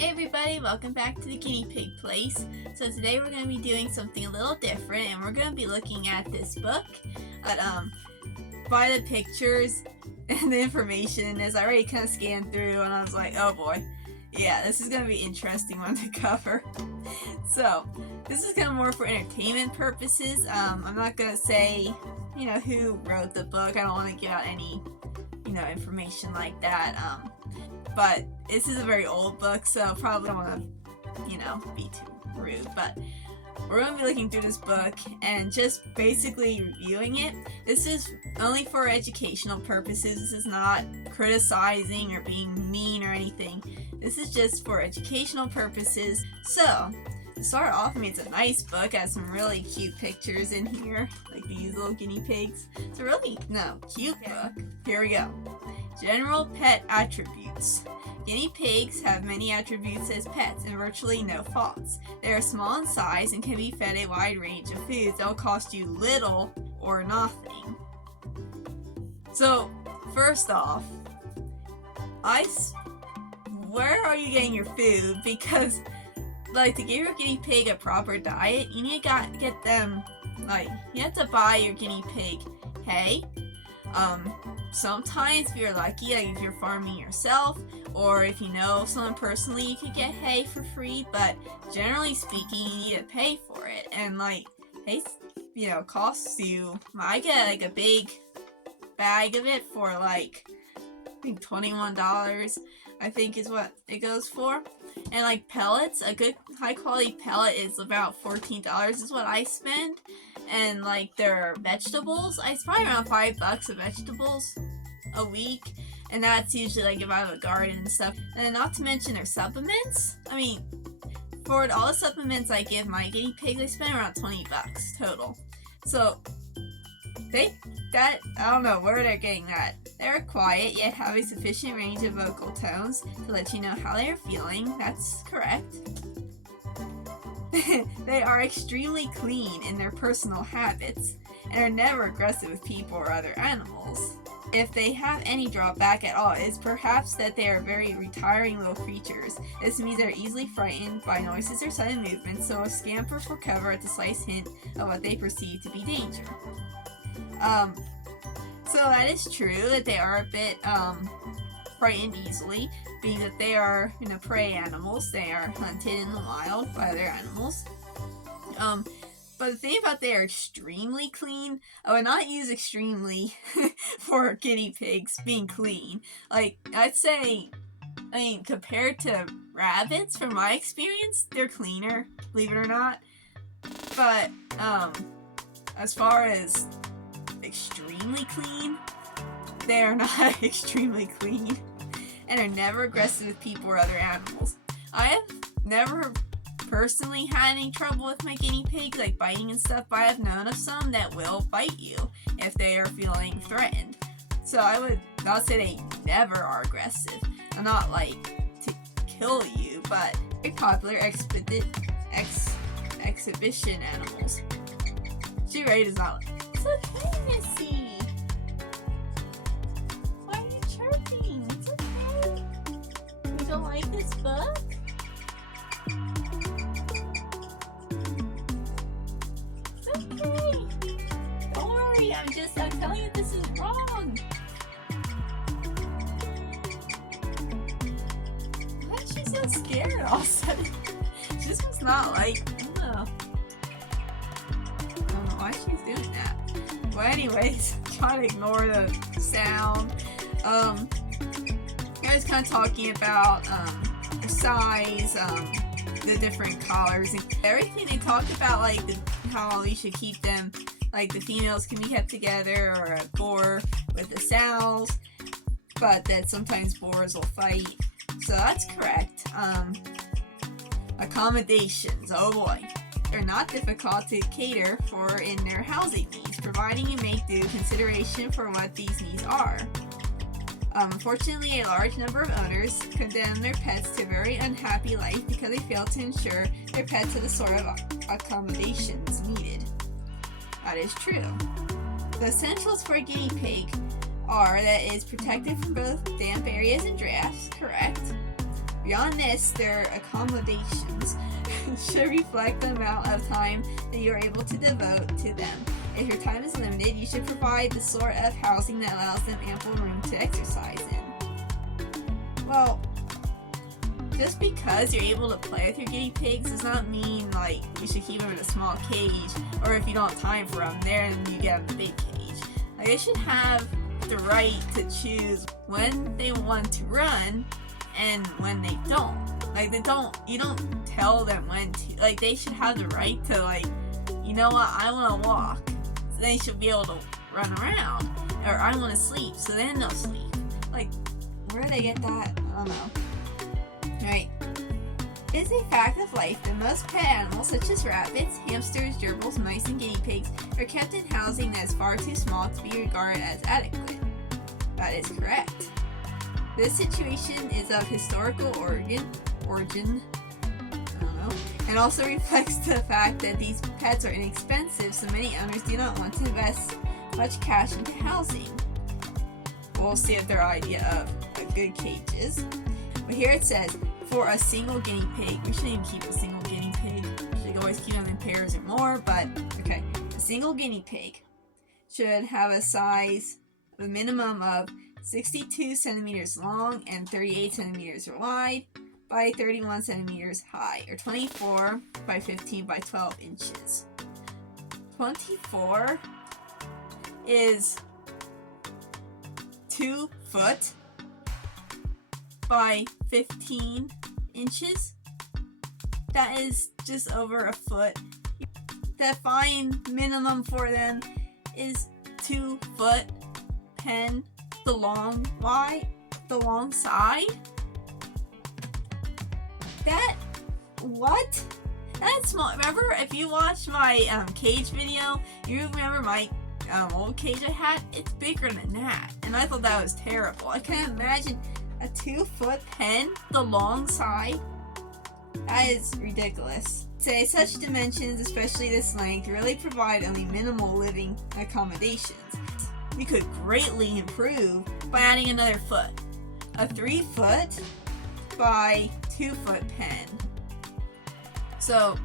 Hey everybody, welcome back to the guinea pig place. So today we're going to be doing something a little different, and we're going to be looking at this book. But by the pictures and the information, as I already kind of scanned through, and I was like, oh boy, yeah, this is going to be an interesting one to cover. So this is kind of more for entertainment purposes. I'm not going to say, who wrote the book. I don't want to give out any, information like that. But this is a very old book, so probably don't want to, be too rude. But we're going to be looking through this book and just basically reviewing it. This is only for educational purposes. This is not criticizing or being mean or anything. This is just for educational purposes. So, to start off, it's a nice book. It has some really cute pictures in here, like these little guinea pigs. It's a really, cute book. Here we go. General pet attributes. Guinea pigs have many attributes as pets and virtually no faults. They are small in size and can be fed a wide range of foods that will cost you little or nothing. So, first off, where are you getting your food? Because, to give your guinea pig a proper diet, you need to get them, you have to buy your guinea pig hay. Sometimes if you're lucky, if you're farming yourself, or if you know someone personally, you could get hay for free, but generally speaking, you need to pay for it, and hay, costs you, I get a big bag of it for I think $21, I think is what it goes for. And pellets, a good high quality pellet is about $14 is what I spend. And their vegetables, I spend around $5 of vegetables a week, and that's usually if I have a garden and stuff. And not to mention their supplements. For all the supplements I give my guinea pigs, I spend around $20 total. So I don't know where they're getting that. They're quiet yet have a sufficient range of vocal tones to let you know how they are feeling. That's correct. They are extremely clean in their personal habits and are never aggressive with people or other animals. If they have any drawback at all, it is perhaps that they are very retiring little creatures. This means they're easily frightened by noises or sudden movements, so will scamper for cover at the slightest hint of what they perceive to be danger. So that is true that they are a bit frightened easily, being that they are prey animals. They are hunted in the wild by other animals. But the thing about they are extremely clean, I would not use extremely for guinea pigs being clean. I'd say, compared to rabbits, from my experience, they're cleaner, believe it or not. But, as far as extremely clean, they are not extremely clean and are never aggressive with people or other animals. I have never personally had any trouble with my guinea pigs, biting and stuff, but I have known of some that will bite you if they are feeling threatened. So I would not say they never are aggressive. I'm not to kill you, but very popular exhibition animals. She ready does not. It's okay, Missy. Why are you chirping? It's okay. You don't like this book? It's okay. Don't worry, I'm telling you this is wrong. Why is she so scared all of a sudden? She just was not I don't know why she's doing that. Well, anyways, try to ignore the sound. I was kind of talking about the size, the different collars, and everything. They talked about how you should keep them. The females can be kept together, or a boar with the sows, but that sometimes boars will fight. So that's correct. Accommodations. Oh boy. They're not difficult to cater for in their housing needs, providing you make due consideration for what these needs are. Unfortunately, a large number of owners condemn their pets to a very unhappy life because they fail to ensure their pets have the sort of accommodations needed. That is true. The essentials for a guinea pig are that it is protected from both damp areas and drafts, correct. Beyond this, their accommodations should reflect the amount of time that you are able to devote to them. If your time is limited, you should provide the sort of housing that allows them ample room to exercise in. Well, just because you're able to play with your guinea pigs does not mean like you should keep them in a small cage, or if you don't have time for them there, then you get them in a big cage. Like, they should have the right to choose when they want to run and when they don't. Like, you don't tell them when to, like, they should have the right to, like, you know what, I want to walk, so they should be able to run around, or I want to sleep, so then they'll sleep. Like, where do they get that? I don't know. Alright. It is a fact of life that most pet animals, such as rabbits, hamsters, gerbils, mice, and guinea pigs, are kept in housing that is far too small to be regarded as adequate. That is correct. This situation is of historical origin, I don't know, and also reflects the fact that these pets are inexpensive, so many owners do not want to invest much cash into housing. We'll see if their idea of a good cage is. But here it says, for a single guinea pig, we shouldn't even keep a single guinea pig. We should always keep them in pairs or more, but okay. A single guinea pig should have a size of a minimum of 62 centimeters long and 38 centimeters wide by 31 centimeters high, or 24 by 15 by 12 inches. 24 is 2 foot by 15 inches. That is just over a foot. The fine minimum for them is 2 foot pen the long side. That, what? That's small. Remember, if you watched my cage video, you remember my old cage I had? It's bigger than that, and I thought that was terrible. I can't imagine a 2 foot pen the long side. That is ridiculous. Today, such dimensions, especially this length, really provide only minimal living accommodations. We could greatly improve by adding another foot. A 3 foot by 2 foot pen. So,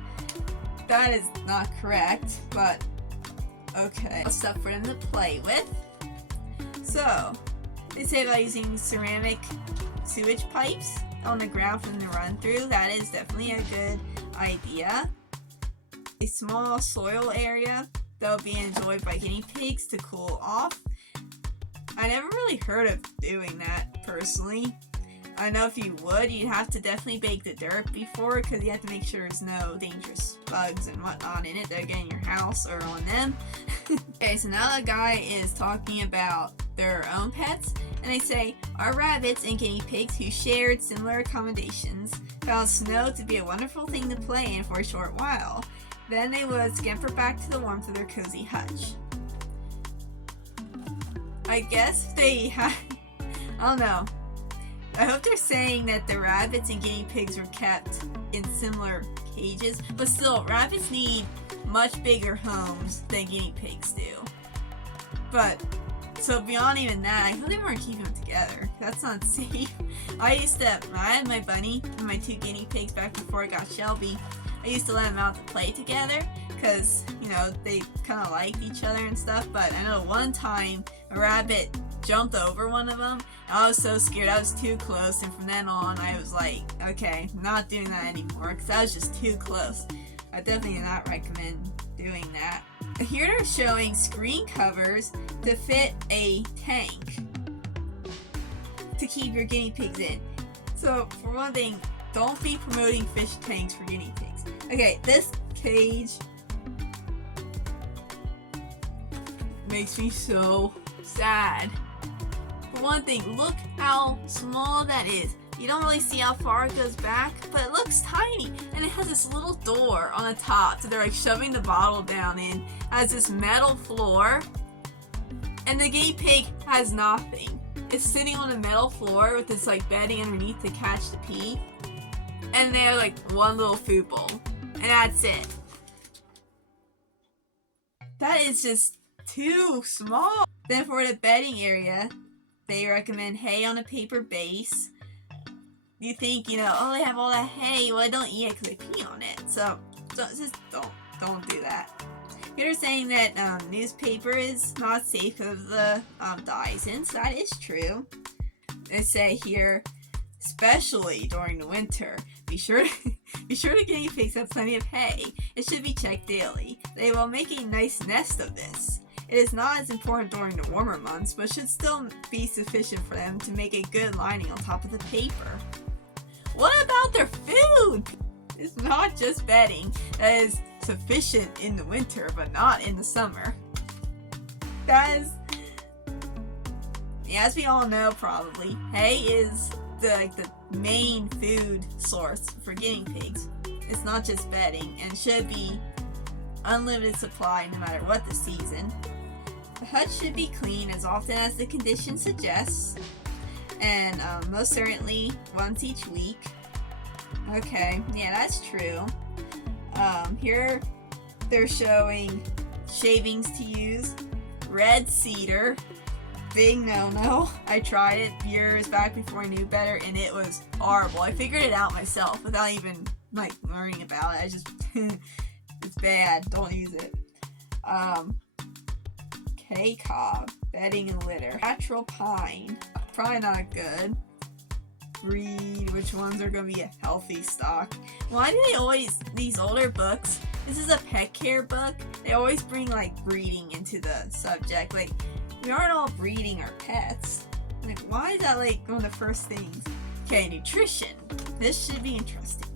that is not correct, but okay. Stuff for them to play with. So, they say about using ceramic sewage pipes on the ground for them to run through. That is definitely a good idea. A small soil area that will be enjoyed by guinea pigs to cool off. I never really heard of doing that personally. I know if you would, you'd have to definitely bake the dirt before, because you have to make sure there's no dangerous bugs and whatnot in it that are getting your house or on them. Okay, so now the guy is talking about their own pets, and they say, our rabbits and guinea pigs who shared similar accommodations found snow to be a wonderful thing to play in for a short while. Then they would scamper back to the warmth of their cozy hutch. I guess they had, I don't know. I hope they're saying that the rabbits and guinea pigs were kept in similar cages, but still, rabbits need much bigger homes than guinea pigs do. But, so beyond even that, I hope they weren't keeping them together. That's not safe. I had my bunny and my 2 guinea pigs back before I got Shelby. I used to let them out to play together, because, you know, they kind of liked each other and stuff, but I know one time a rabbit jumped over one of them. I was so scared. I was too close, and from then on I was like, okay, I'm not doing that anymore, because I was just too close. I definitely do not recommend doing that. Here they're showing screen covers to fit a tank to keep your guinea pigs in. So for one thing, don't be promoting fish tanks for guinea pigs. Okay, this cage makes me so sad. For one thing, look how small that is. You don't really see how far it goes back, but it looks tiny. And it has this little door on the top, so they're like shoving the bottle down in. It has this metal floor, and the guinea pig has nothing. It's sitting on a metal floor with this like bedding underneath to catch the pee. And they have like one little food bowl. And that's it. That is just too small. Then for the bedding area, they recommend hay on a paper base, you think, oh, they have all that hay. Well, I don't eat it because I pee on it. So just don't do that. You're saying that newspaper is not safe because of the dyes. That is true. They say here, especially during the winter, be sure the guinea pigs have plenty of hay. It should be checked daily. They will make a nice nest of this. It is not as important during the warmer months, but should still be sufficient for them to make a good lining on top of the paper. What about their food? It's not just bedding that is sufficient in the winter, but not in the summer. Guys, as we all know probably, hay is the main food source for guinea pigs. It's not just bedding, and should be unlimited supply no matter what the season. The hut should be clean as often as the condition suggests, and most certainly once each week. Okay, yeah, that's true. Here they're showing shavings to use. Red cedar. Big no-no. I tried it years back before I knew better, and it was horrible. I figured it out myself without even learning about it. I just it's bad. Don't use it. K-cob, bedding and litter. Natural pine, probably not good. Breed, which ones are going to be a healthy stock? Why do they always, these older books, this is a pet care book, they always bring breeding into the subject. We aren't all breeding our pets. Why is that one of the first things? Okay, nutrition. This should be interesting.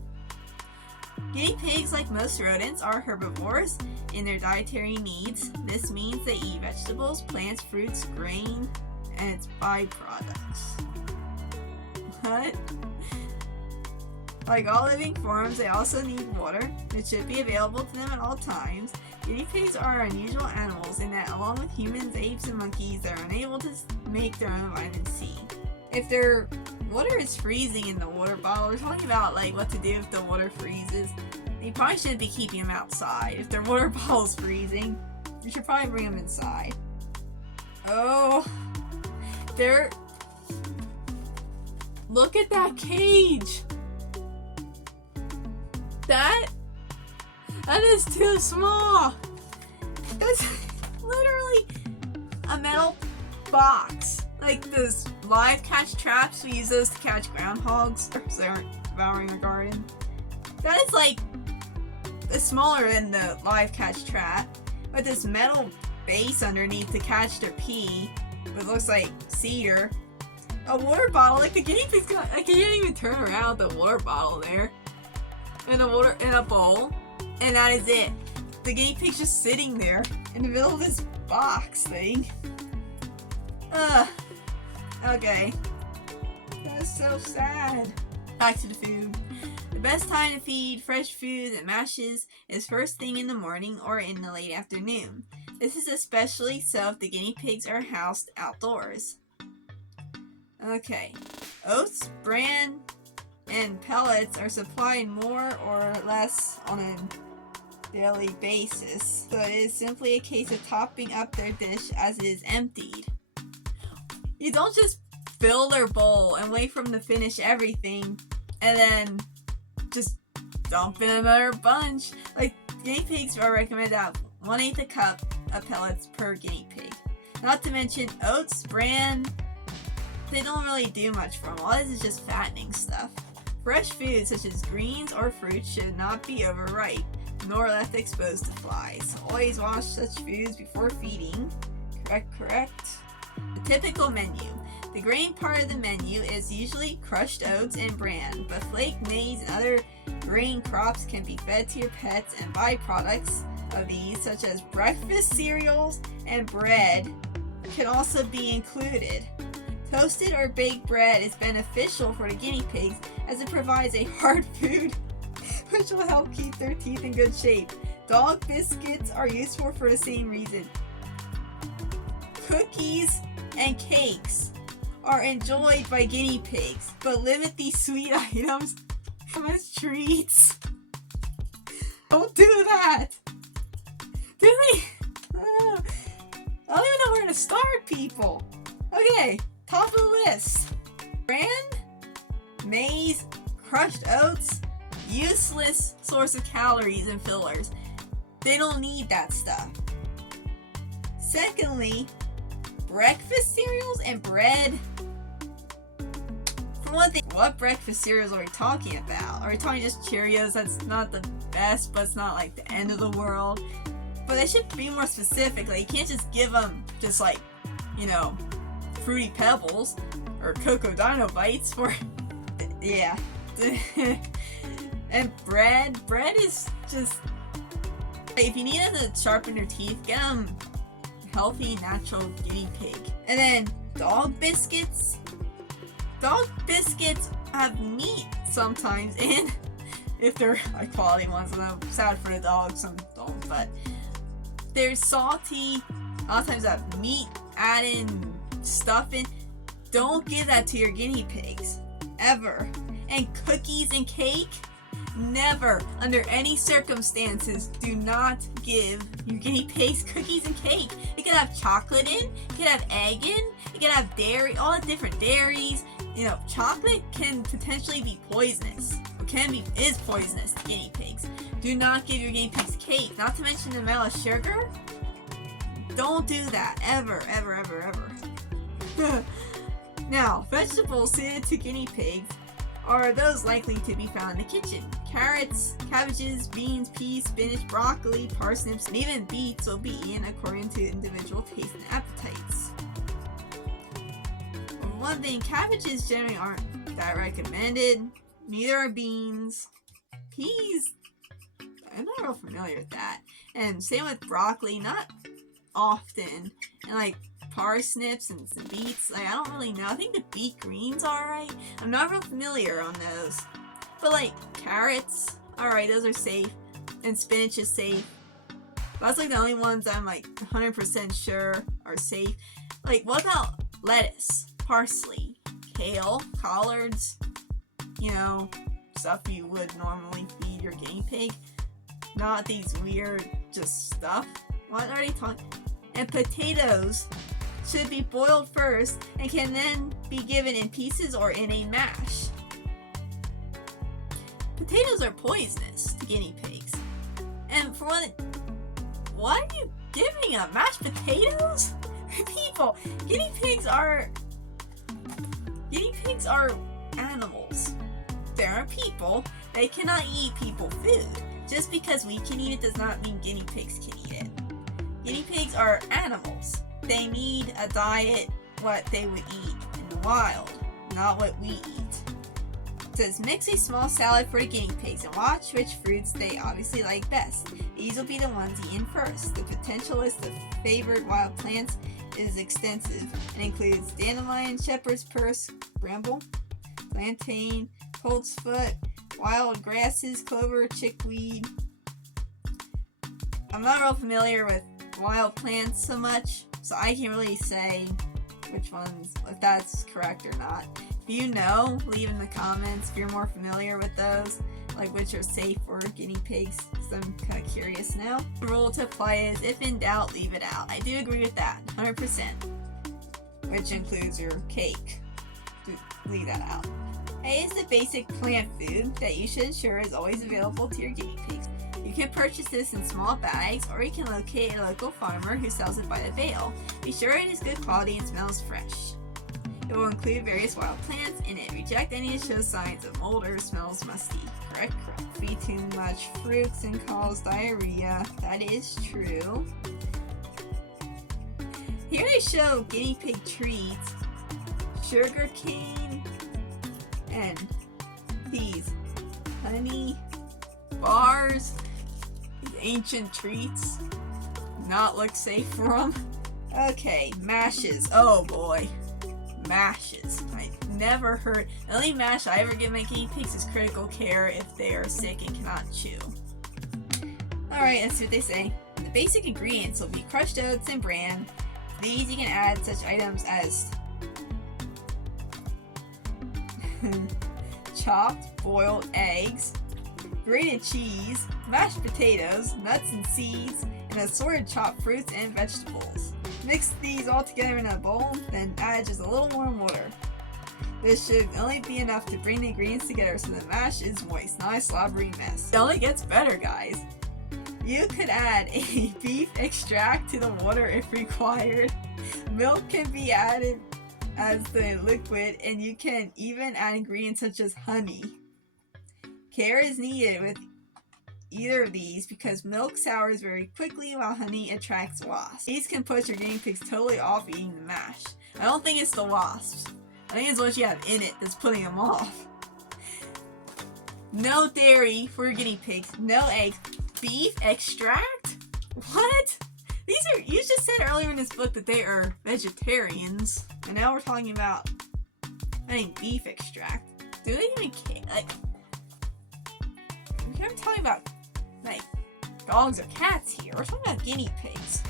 Guinea pigs, like most rodents, are herbivores in their dietary needs. This means they eat vegetables, plants, fruits, grain, and its byproducts. What? Like all living forms, they also need water. It should be available to them at all times. Guinea pigs are unusual animals in that, along with humans, apes, and monkeys, they're unable to make their own vitamin C. If their water is freezing in the water bottle, we're talking about what to do if the water freezes. You probably shouldn't be keeping them outside. If their water bottle is freezing, you should probably bring them inside. Oh, look at that cage. That is too small. It's literally a metal box. Those live catch traps, we use those to catch groundhogs so they aren't devouring our garden. That is smaller than the live catch trap, with this metal base underneath to catch their pee, what looks like cedar. A water bottle, the guinea pig's got, I can't even turn around the water bottle there. And a bowl. And that is it. The guinea pig's just sitting there in the middle of this box thing. Okay. That's so sad. Back to the food. The best time to feed fresh foods and mashes is first thing in the morning or in the late afternoon. This is especially so if the guinea pigs are housed outdoors. Okay. Oats, bran, and pellets are supplied more or less on a daily basis, so it is simply a case of topping up their dish as it is emptied. You don't just fill their bowl and wait for them to finish everything and then just dump in another bunch. Guinea pigs are recommended to have 1/8 a cup of pellets per guinea pig. Not to mention oats, bran, they don't really do much for them. All this is just fattening stuff. Fresh foods such as greens or fruits should not be overripe, nor left exposed to flies. Always wash such foods before feeding. Correct. The typical menu. The grain part of the menu is usually crushed oats and bran, but flake, maize, and other grain crops can be fed to your pets, and byproducts of these, such as breakfast cereals and bread, can also be included. Toasted or baked bread is beneficial for the guinea pigs as it provides a hard food which will help keep their teeth in good shape. Dog biscuits are useful for the same reason. Cookies and cakes are enjoyed by guinea pigs, but limit these sweet items as treats. Don't do that! I don't even know where to start, people. Okay, top of the list. Bran, maize, crushed oats, useless source of calories and fillers. They don't need that stuff. Secondly, breakfast cereals and bread. For one thing, what breakfast cereals are we talking about? Are we talking just Cheerios? That's not the best, but it's not like the end of the world. But they should be more specific. Like, you can't just give them just like, you know, Fruity Pebbles or Cocoa Dino Bites for, yeah. And bread is just, if you need it to sharpen your teeth, get them healthy, natural guinea pig. And then dog biscuits. Dog biscuits have meat sometimes, and if they're high quality ones, and I'm sad for the dogs, some don't, but they're salty. A lot of times have meat added, stuffing. Don't give that to your guinea pigs, ever. And cookies and cake, never, under any circumstances, do not give your guinea pigs cookies and cake. It could have chocolate in, it could have egg in, it could have dairy, all the different dairies. You know, chocolate can potentially be poisonous, or is poisonous to guinea pigs. Do not give your guinea pigs cake, not to mention the amount of sugar. Don't do that, ever, ever, ever, ever. Now, vegetables suited to guinea pigs are those likely to be found in the kitchen. Carrots, cabbages, beans, peas, spinach, broccoli, parsnips, and even beets will be eaten according to individual tastes and appetites. One thing, cabbages generally aren't that recommended. Neither are beans. Peas, I'm not real familiar with that. And same with broccoli, not often. And like parsnips and some beets, like I don't really know. I think the beet greens are alright. I'm not real familiar on those. But like carrots, alright, those are safe. And spinach is safe. That's like the only ones I'm like 100% sure are safe. Like, what about lettuce, parsley, kale, collards? You know, stuff you would normally feed your guinea pig. Not these weird just stuff. What are they talking? And potatoes should be boiled first and can then be given in pieces or in a mash. Potatoes are poisonous to guinea pigs. And for one, what are you giving them? Mashed potatoes? People, guinea pigs are animals. There are people. They cannot eat people food. Just because we can eat it does not mean guinea pigs can eat it. Guinea pigs are animals. They need a diet what they would eat in the wild, not what we eat. It says mix a small salad for the guinea pigs and watch which fruits they obviously like best. These will be the ones eaten first. The potential list of favored wild plants is extensive and includes dandelion, shepherd's purse, bramble, plantain, coltsfoot, wild grasses, clover, chickweed. I'm not real familiar with wild plants so much, so I can't really say which ones, if that's correct or not. If you know, leave in the comments if you're more familiar with those, like which are safe for guinea pigs, because I'm kind of curious now. The rule to apply is, if in doubt, leave it out. I do agree with that, 100%, which includes your cake. Leave that out. Hay is the basic plant food that you should ensure is always available to your guinea pigs. You can purchase this in small bags, or you can locate a local farmer who sells it by the bale. Be sure it is good quality and smells fresh. It will include various wild plants in it. Reject any that shows signs of mold or smells musty. Correct. Feed too much fruits and cause diarrhea. That is true. Here they show guinea pig treats, sugar cane, and these honey bars, these ancient treats. Not look safe for them. Okay, mashes. Oh boy, mashes. I never heard. The only mash I ever give my guinea pigs is critical care if they are sick and cannot chew. Alright, let's see what they say. The basic ingredients will be crushed oats and bran. To these you can add such items as chopped boiled eggs, grated cheese, mashed potatoes, nuts and seeds, and assorted chopped fruits and vegetables. Mix these all together in a bowl, then add just a little warm water. This should only be enough to bring the ingredients together so the mash is moist, not a slobbery mess. It only gets better, guys. You could add a beef extract to the water if required. Milk can be added as the liquid, and you can even add ingredients such as honey. Care is needed with either of these because milk sours very quickly while honey attracts wasps. These can put your guinea pigs totally off eating the mash. I don't think it's the wasps. I think it's what you have in it that's putting them off. No dairy for your guinea pigs. No eggs. Beef extract? What? These are, you just said earlier in this book that they are vegetarians. And now we're talking about adding beef extract. Do they even care? Like, we're talking about, like, dogs or cats here. We're talking about guinea pigs.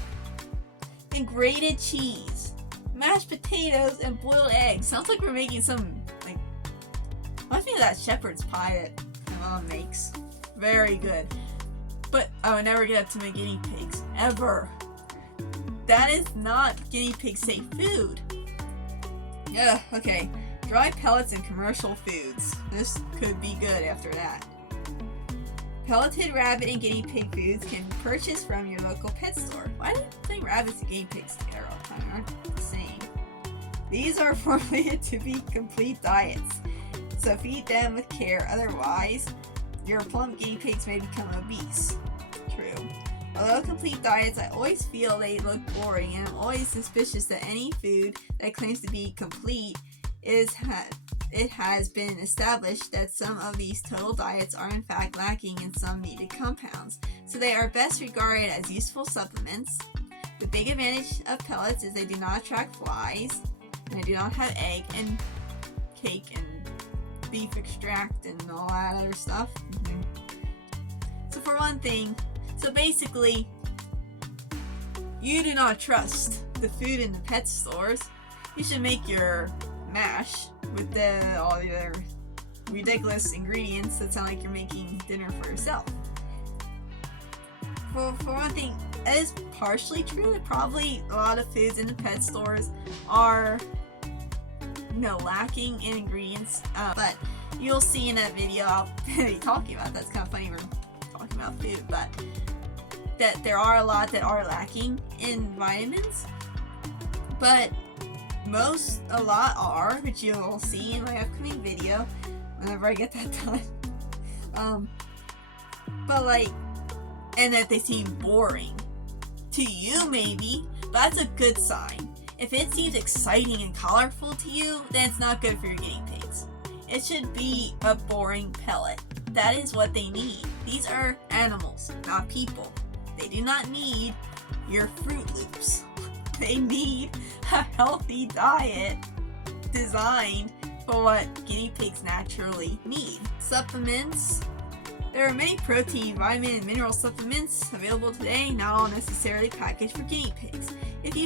And grated cheese. Mashed potatoes and boiled eggs. Sounds like we're making some, like, reminds me of that shepherd's pie that my mom makes. Very good. But I would never get up to my guinea pigs. Ever. That is not guinea pig safe food. Yeah, okay. Dry pellets and commercial foods. This could be good after that. Pelleted rabbit and guinea pig foods can be purchased from your local pet store. Why do you think rabbits and guinea pigs together all the time? Aren't the same. These are formulated to be complete diets, so feed them with care, otherwise your plump guinea pigs may become obese. True. Although complete diets, I always feel they look boring, and I'm always suspicious that any food that claims to be complete it has been established that some of these total diets are in fact lacking in some needed compounds, so they are best regarded as useful supplements. The big advantage of pellets is they do not attract flies, and they do not have egg and cake and beef extract and all that other stuff. So for one thing, so basically, you do not trust the food in the pet stores. You should make your mash with all the other ridiculous ingredients that sound like you're making dinner for yourself. For one thing, it is partially true that probably a lot of foods in the pet stores are, lacking in ingredients. But you'll see in that video I'll be talking about. That's kind of funny. We're talking about food, but that there are a lot that are lacking in vitamins. But a lot are, which you'll see in my upcoming video whenever I get that done. And that they seem boring. To you, maybe, but that's a good sign. If it seems exciting and colorful to you, then it's not good for your guinea pigs. It should be a boring pellet. That is what they need. These are animals, not people. They do not need your Fruit Loops. They need a healthy diet designed for what guinea pigs naturally need. Supplements. There are many protein, vitamin, and mineral supplements available today, not all necessarily packaged for guinea pigs. If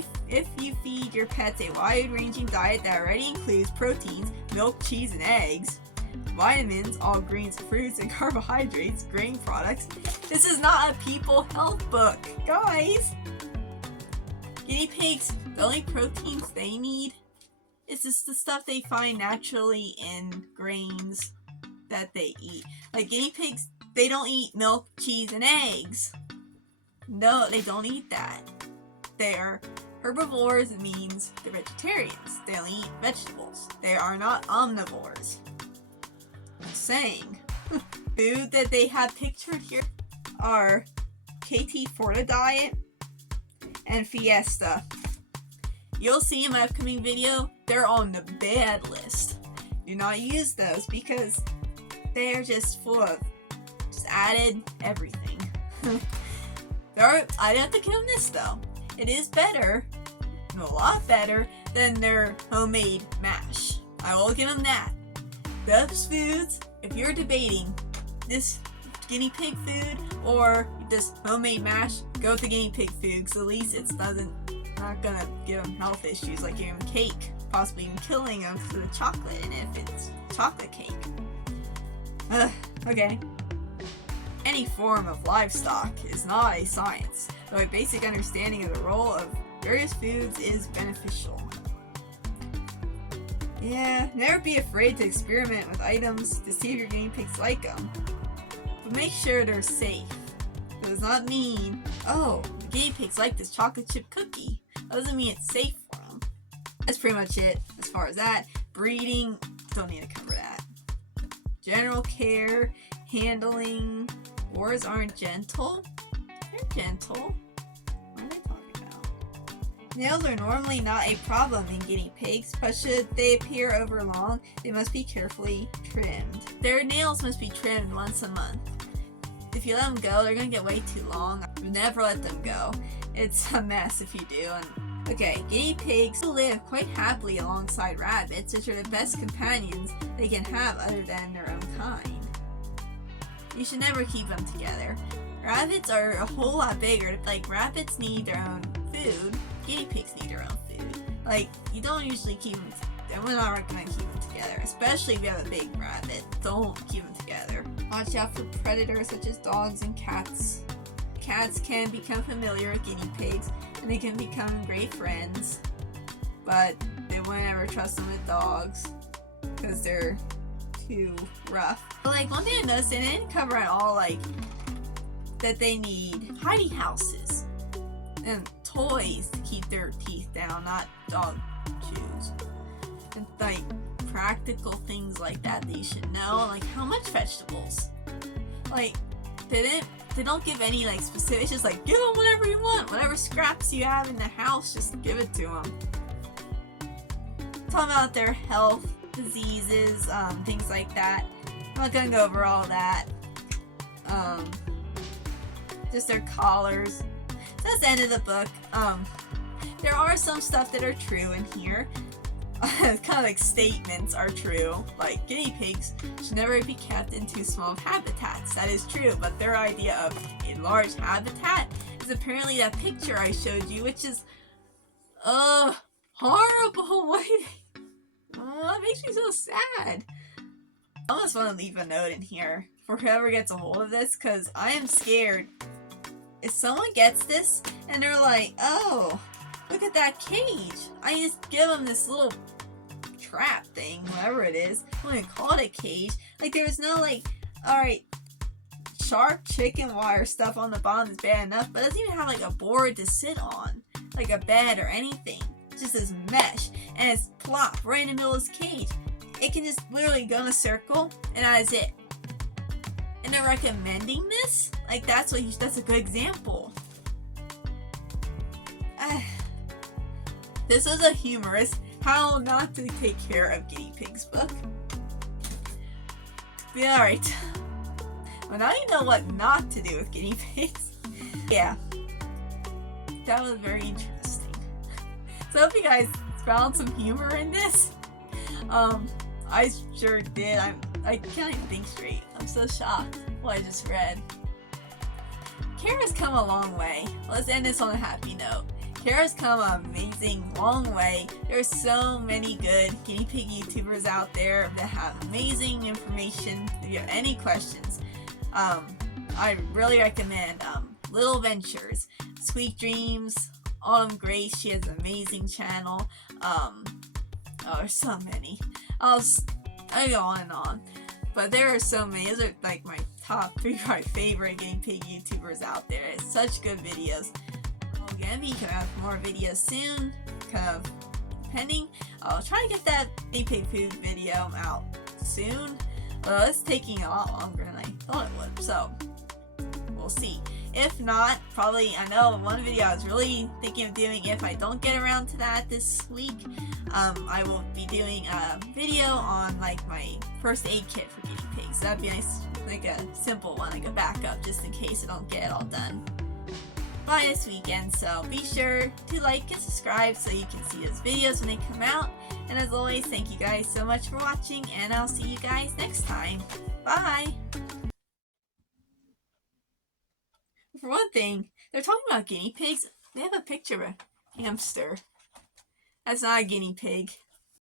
you feed your pets a wide-ranging diet that already includes proteins, milk, cheese, and eggs, vitamins, all greens, fruits, and carbohydrates, grain products, this is not a people health book, guys! Guinea pigs, the only proteins they need is just the stuff they find naturally in grains that they eat. Like guinea pigs, they don't eat milk, cheese, and eggs. No, they don't eat that. They are herbivores, it means they're vegetarians. They only eat vegetables. They are not omnivores. I'm saying. Food that they have pictured here are KT Forta Diet and Fiesta. You'll see in my upcoming video, they're on the bad list. Do not use those because they are just full of added everything. I'd have to give them this though. It is better, a lot better, than their homemade mash. I will give them that. Those foods, if you're debating this guinea pig food or this homemade mash, go with the guinea pig food because at least it's not gonna give them health issues like giving them cake, possibly even killing them for the chocolate in it if it's chocolate cake. Okay. Any form of livestock is not a science, though a basic understanding of the role of various foods is beneficial. Yeah, never be afraid to experiment with items to see if your guinea pigs like them. But make sure they're safe. It does not mean, oh, the guinea pigs like this chocolate chip cookie. That doesn't mean it's safe for them. That's pretty much it as far as that. Breeding, don't need to cover that. General care, handling, boars aren't gentle. They're gentle. What are they talking about? Nails are normally not a problem in guinea pigs, but should they appear over long, they must be carefully trimmed. Their nails must be trimmed once a month. If you let them go, they're gonna get way too long. Never let them go. It's a mess if you do. And okay, guinea pigs live quite happily alongside rabbits, which are the best companions they can have other than their own kind. You should never keep them together. Rabbits are a whole lot bigger. Like, rabbits need their own food, guinea pigs need their own food. Like, you don't usually keep them together. I would not recommend keeping them together, especially if you have a big rabbit. Don't keep them together. Watch out for predators such as dogs and cats. Cats can become familiar with guinea pigs, and they can become great friends, but they wouldn't ever trust them with dogs because they're too rough. But like, one thing I noticed, they didn't cover at all like that they need hidey houses and toys to keep their teeth down, not dog chews, and like practical things like that you should know, like how much vegetables. Like, they don't give any like specifics, just like give them whatever you want, whatever scraps you have in the house, just give it to them. Talking about their health, diseases, things like that. I'm not gonna go over all that. Just their collars. So that's the end of the book. There are some stuff that are true in here. Kind of like statements are true, like guinea pigs should never be kept in too small of habitats. That is true, but their idea of a large habitat is apparently that picture I showed you, which is horrible. Why? That makes me so sad. I almost want to leave a note in here for whoever gets a hold of this, because I am scared if someone gets this and they're like, oh, look at that cage. I just give them this little trap thing, whatever it is. I wouldn't call it a cage. Like, there was no like, alright, sharp chicken wire stuff on the bottom is bad enough, but it doesn't even have like a board to sit on, like a bed or anything. It's just this mesh, and it's plop right in the middle of this cage. It can just literally go in a circle, and that is it. And they're recommending this? Like, that's a good example. This was a humorous how not to take care of guinea pigs book. But alright. Well, now you know what not to do with guinea pigs. Yeah. That was very interesting. So I hope you guys found some humor in this. I sure did. I can't even think straight. I'm so shocked what I just read. Kara's come a long way. Let's end this on a happy note. Kara's come an amazing long way. There's so many good guinea pig YouTubers out there that have amazing information. If you have any questions, I really recommend Little Ventures, Squeak Dreams, Autumn Grace. She has an amazing channel. Oh, there's so many. I go on and on, but there are so many. Those are like my top 3 of my favorite guinea pig YouTubers out there. It's such good videos. I'll again be coming out with more videos soon, kind of depending. I'll try to get that guinea pig food video out soon. Well, it's taking a lot longer than I thought it would, so we'll see. If not, probably, I know one video I was really thinking of doing, if I don't get around to that this week, I will be doing a video on like my first aid kit for guinea pigs. That'd be nice, like a simple one, like a backup, just in case I don't get it all done by this weekend. So be sure to like and subscribe so you can see those videos when they come out. And as always, thank you guys so much for watching, and I'll see you guys next time. Bye! For one thing, they're talking about guinea pigs. They have a picture of a hamster. That's not a guinea pig.